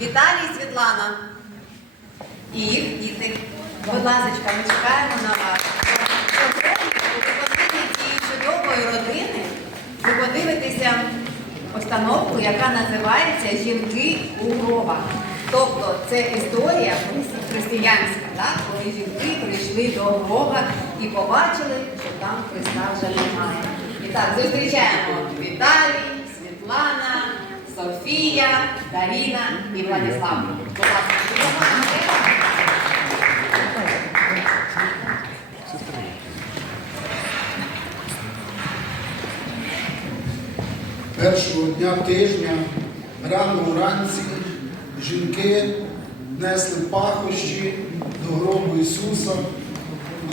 Віталій, Світлана і їх діти. Будь ласка, ми чекаємо на вас. Сьогодні цієї чудової родини ви подивитеся постановку, яка називається Жінки у гробах. Тобто це історія християнська, так? коли жінки прийшли до гроба і побачили, що там Христа вже немає. І так, зустрічаємо Віталій, Світлана, Софія, Даріна і Владислав. Першого дня тижня, рано вранці, жінки несли пахощі до гробу Ісуса,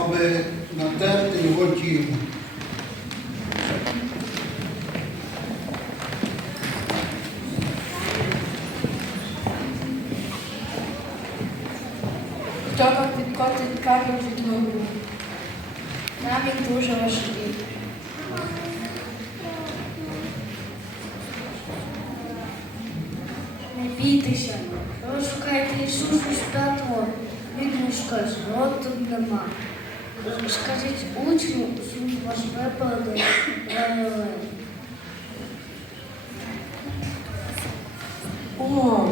аби натерти його тіло. Дуже важкий. Не бійтеся, ви шукаєте Ісуса Святого, він не скаже, от тут нема. Скажіть учню, Ісус вас Галилею. О,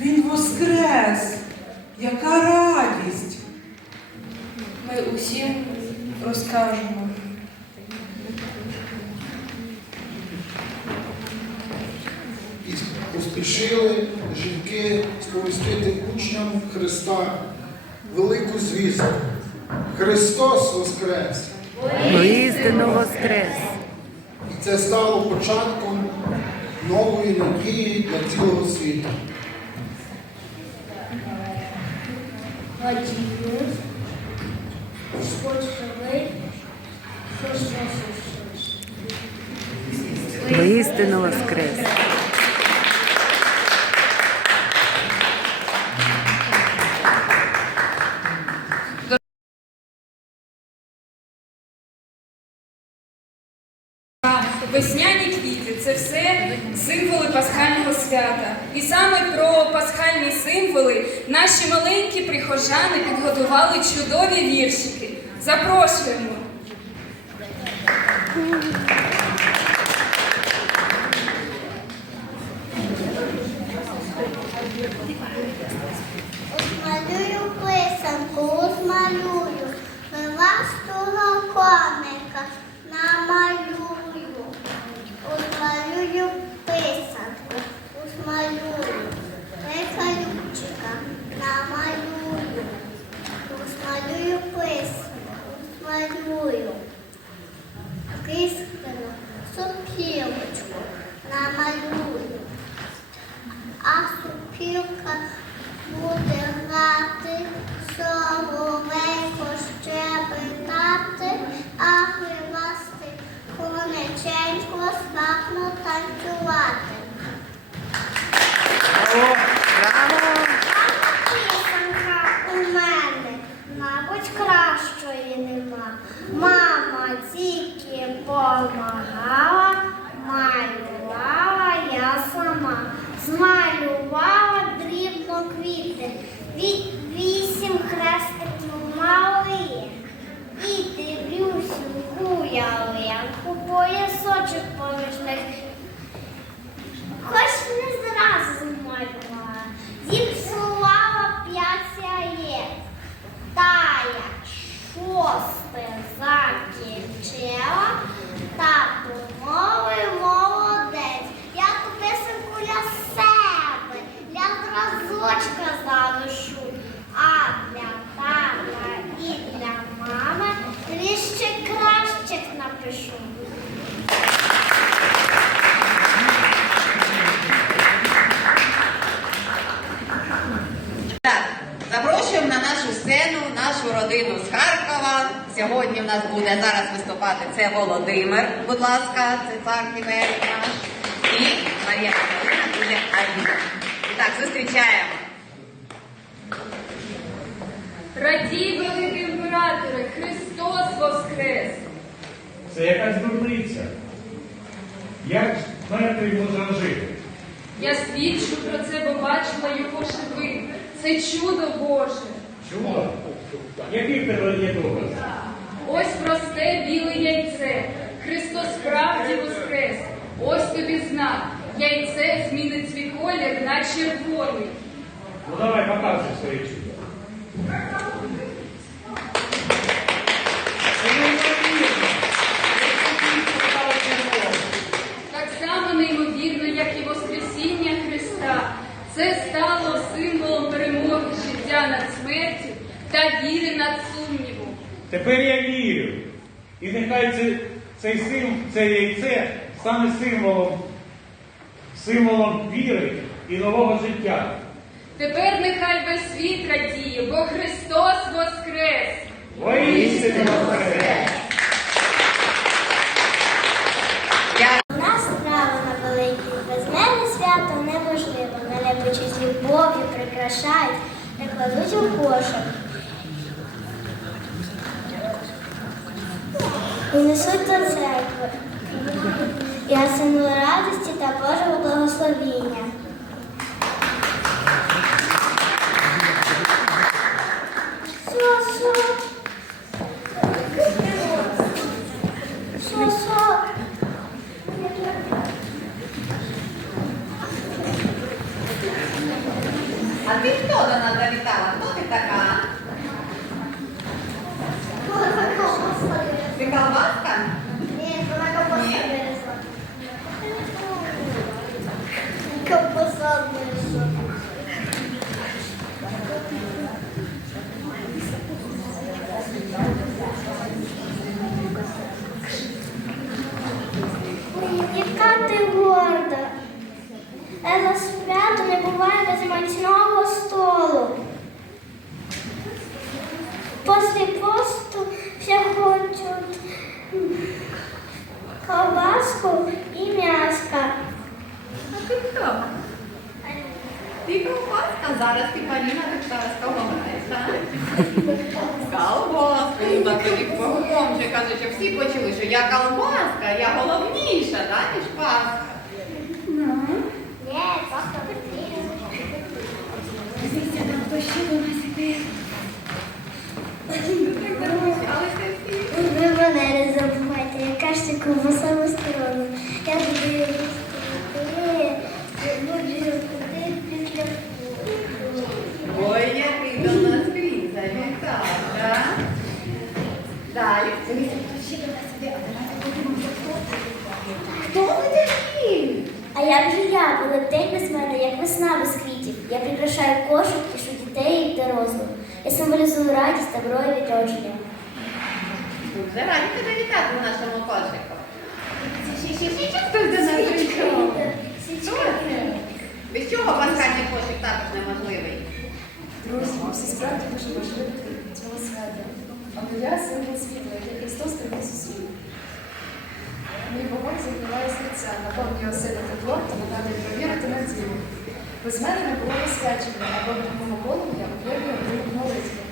він воскрес! Яка радість! Ми усім розкажемо. І поспішили жінки сповістити учням Христа велику звістку. Христос Воскрес! Воістину воскрес! І це стало початком нової надії для цілого світу. Надію, Воістину воскрес! Весняні квіти це все символи пасхального свята. І саме про пасхальні символи наші маленькі прихожани підготували чудові віршики. Запрошуємо. Малюю писанку, змалюю, ластого коника намалюю. Узмалюю писанку, узмалюю, лихалючика намалюю. Узмалюю писанку, це Володимир, будь ласка, це цар Тимерик наш. І Марія Катерина буде Аліна. І так, зустрічаємо. Радій, великий імператоре, Христос Воскрес! Це якась дурниця. Як ж мертвий може жити? Я свідчу про це, бо бачила його живим. Це чудо Боже. Чудо? Який тебе є доказ? Ось просте біле яйце. Христос справді воскрес. Ось тобі знак. Яйце змінить свій колір на червоний. Ну давай показуй своє чудо. Так само неймовірно, як і Воскресіння Христа. Це стало символом перемоги життя над смертю та віри над. Тепер я вірю. І нехай це, цей сим, це яйце стане символом, символом віри і нового життя. Тепер нехай весь світ радіє, бо Христос воскрес! Воістину воскрес! Нас справа на великій, без мене свято неможливо. Мене почуть любов'ю прикрашають, не кладуть у кошик. І несуть до церкви. Я символ радості та Божого благословіння. Що, що? Що, що? А ти хто до нас завітала? Хто ти така? Так? Колбаска, ну так тобі кругом вже кажуть, що всі почули, що я колбаска, я головніша, да, ніж паска. Ні, Але ти всі. Ви мене не забувайте, яка ж ти ковбаса в сторону. Я буду їсти. Буду ходити після вкусу. Ой, який до нас крім завітав, да? Далі. Дивіться, хто ще до нас іде, а давайте подивимося, хто це. Хто ви такі? А як же я, коли день без мене, як весна без квітів? Я прикрашаю кошик, тішу дітей і дорослих. Я символізую радість, добро і відродження. Дуже раді тебе вітати у нашому кошику. Без чого пасхальний кошик також неможливий? Друзі, всі справді дуже важливі цього свята. Але я символ світла, який Христос у світ. Мій вогонь загниває серця, наповнює оселю теплом та нагадує про віру та надію. Без мене не було посвячення, а вогневого полум'я об'єднує друг молитву.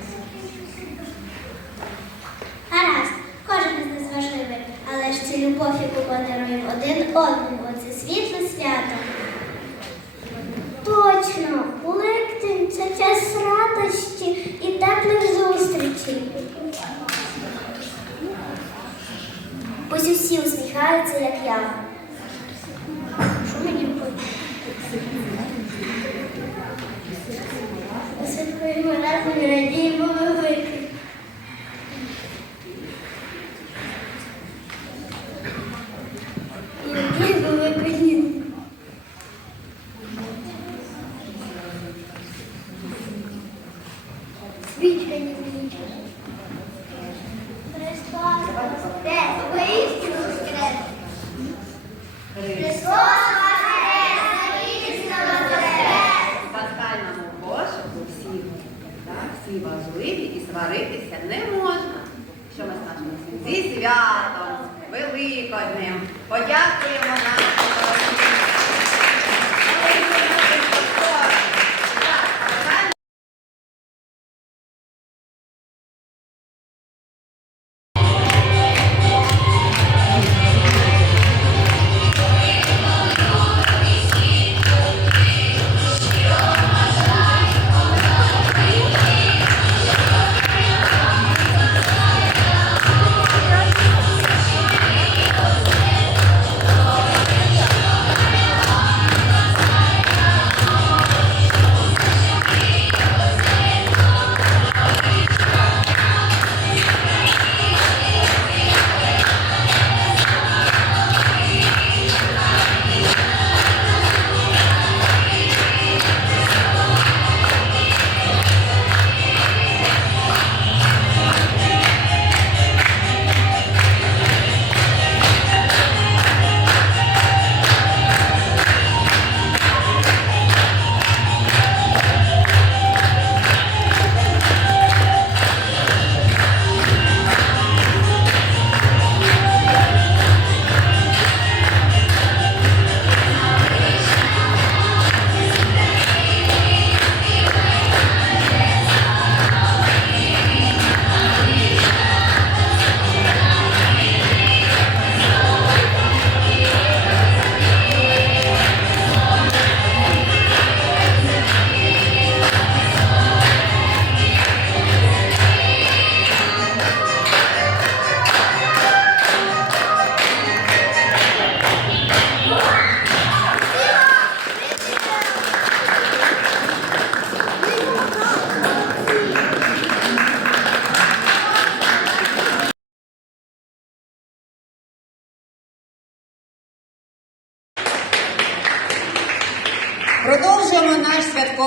Гаразд, кожен із нас важливий, але ж це любов, яку подаруємо один одному, це світле свято. Точно, Великдень це час радості і теплих зустрічей. Ось усі усміхаються, як я.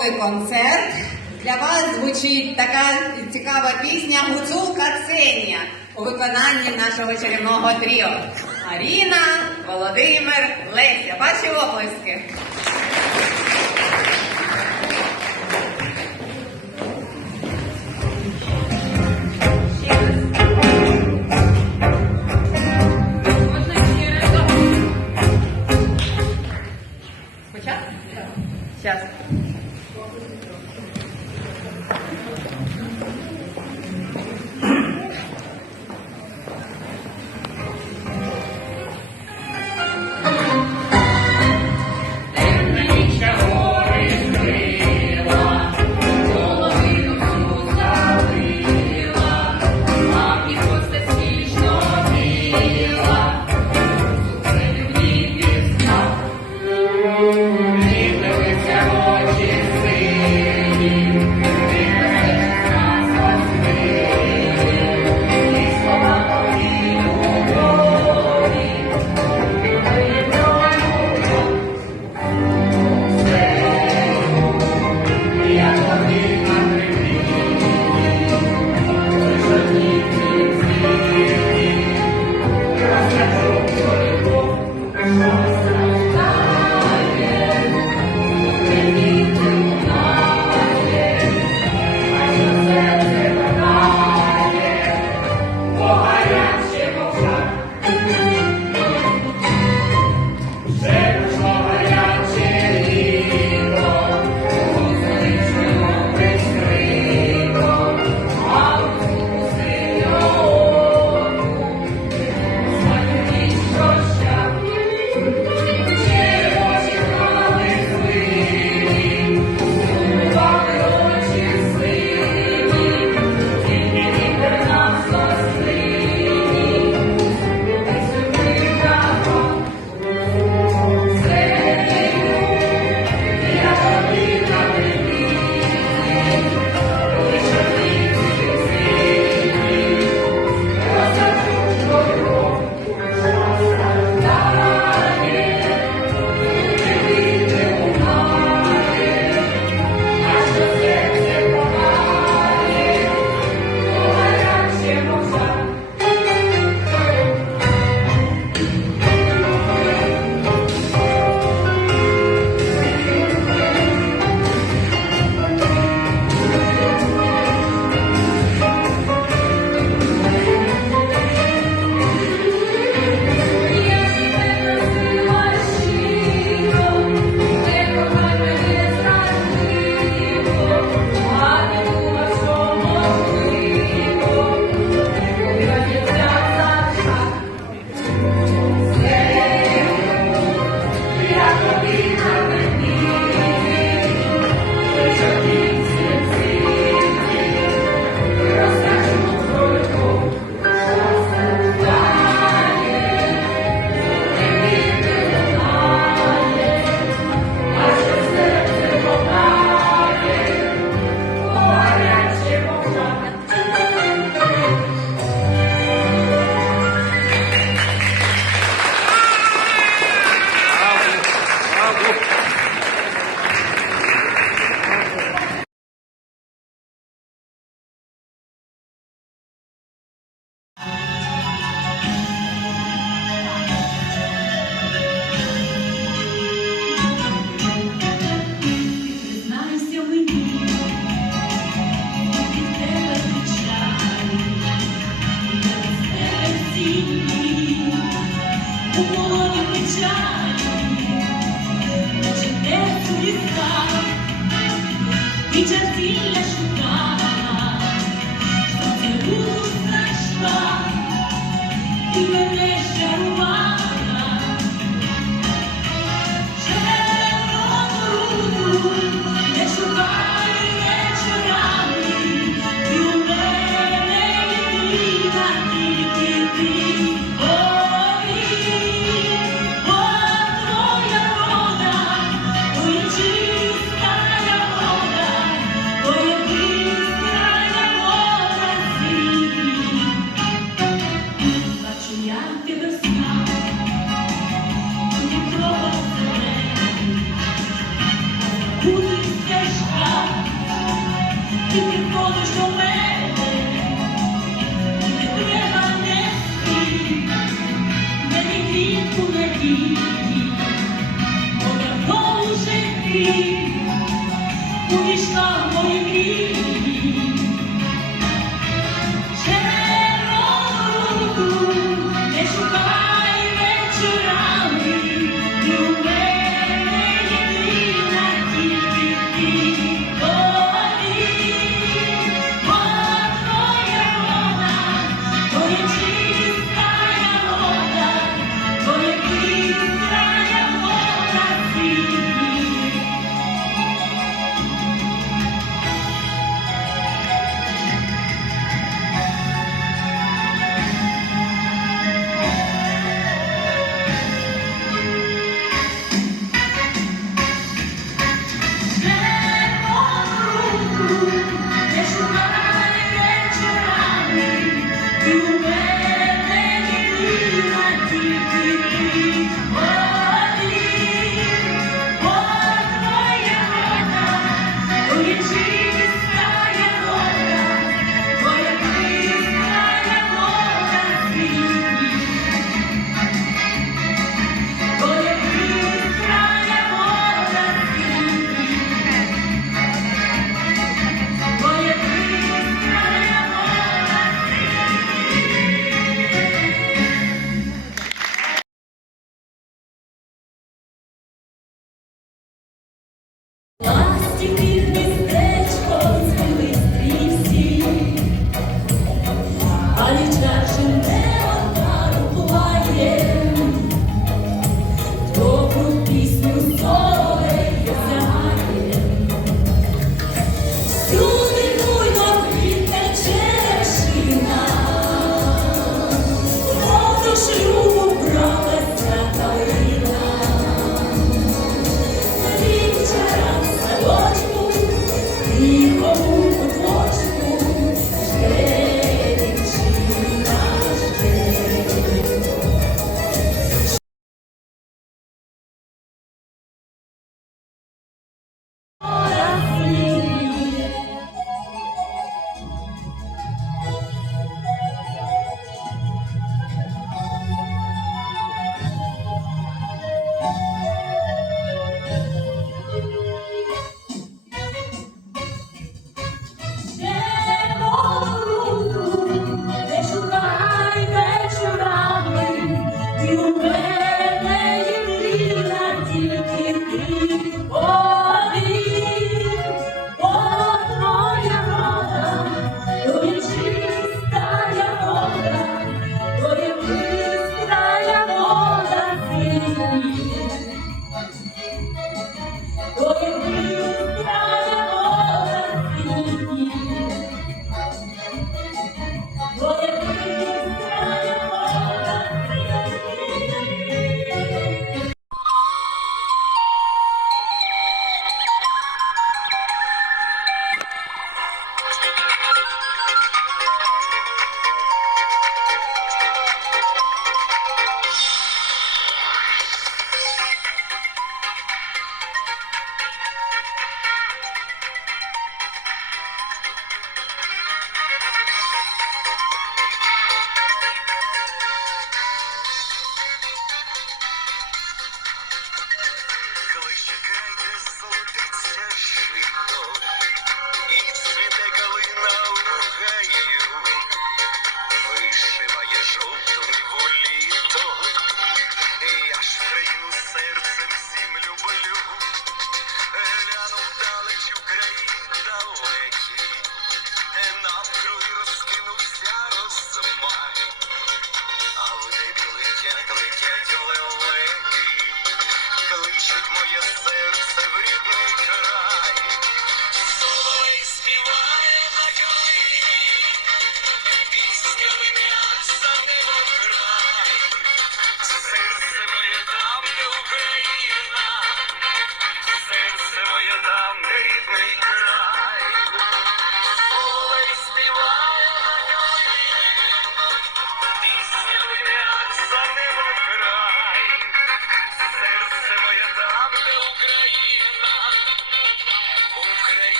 Святковий концерт. Для вас звучить така цікава пісня Гуцулка Ксенія у виконанні нашого чарівного тріо. Аріна, Володимир, Леся. Ваші оплески. Можна